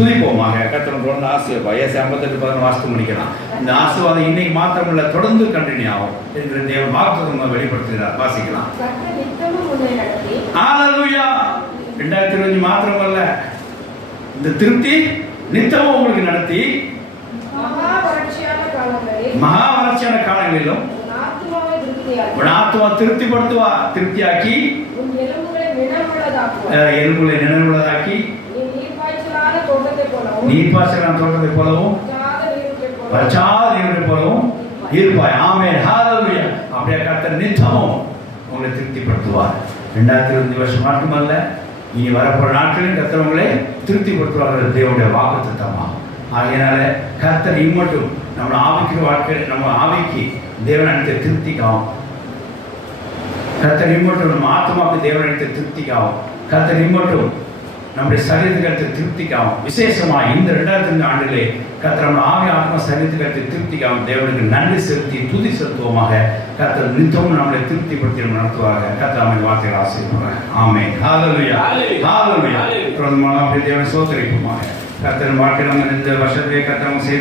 துதிப்போமாக. கர்த்தர் தொடர்ந்து ஆசீர்வதிப்பார். ஏசாயா 58:11 வாசித்து முடிக்கலாம். இந்த ஆசீர்வாதம் இன்னைக்கு மாத்திரமல்ல, தொடர்ந்து கண்டினியூ ஆகும் என்கிற தேவன் வாக்குத்தத்தம் வெளிப்படுத்துகிறார். வாசிக்கலாம். ஹல்லேலூயா. 2025 மாத்திரமல்ல, இந்த திருப்தி நித்தமும் உங்களுக்கு நடத்தி மகா வறட்சியான காலங்களிலும் ஆத்மா திருப்திப்படுத்துவா, திருப்தியாக்கி எலும்புகளை நினைவுள்ளதாக்கி நீர்ப்பாய்ச்சலான தோட்டத்தை போலவும் வற்றாத நீரை போலவும் இருப்பாய். ஆமென். ஹல்லேலூயா. அப்படியே கர்த்தர் நித்தமும் உங்களை திருப்திப்படுத்துவார். 2025 வருஷம் மட்டுமல்ல, இனி வரப்போற நாட்களில் கர்த்தர் உங்களை திருப்திப்படுத்துவார்கள். தேவனுடைய வாக்குத்தத்தமா. ஆகையினால கர்த்தர் இம்மட்டும் நம்ம ஆவிக்கு வாழ்க்கை, நம்ம ஆவிக்கு தேவன் அளித்த திருப்திக்காகும். கர்த்தர் இம்மட்டும் நம்ம ஆத்மாவுக்கு தேவன் அளித்த திருப்திக்காகும். கர்த்தர் இம்மட்டும் நம்முடைய சரீரத்துக்கு அடுத்த திருப்திக்காகும். விசேஷமாக இந்த 2005 ஆண்டிலே கர்த்தர் நம்ம ஆவி ஆத்மா சரீரத்துக்கு அடுத்த திருப்திக்காகும். தேவனுக்கு நன்றி செலுத்தி துதி செலுத்துவோமாக. கர்த்தர் நித்தமும் நம்மளை திருப்திப்படுத்தி நடத்துவாங்க. கர்த்தர் அவன் வார்த்தைகள் ஆசீர்வதிப்பாங்க. ஆமென். ஹல்லேலூயா. ஹல்லேலூயா. தொடர்ந்து தேவனை சோதரிப்போமாக. கர்த்தர் வாழ்க்கை நம்ம இந்த வருஷத்திலே கர்த்தர்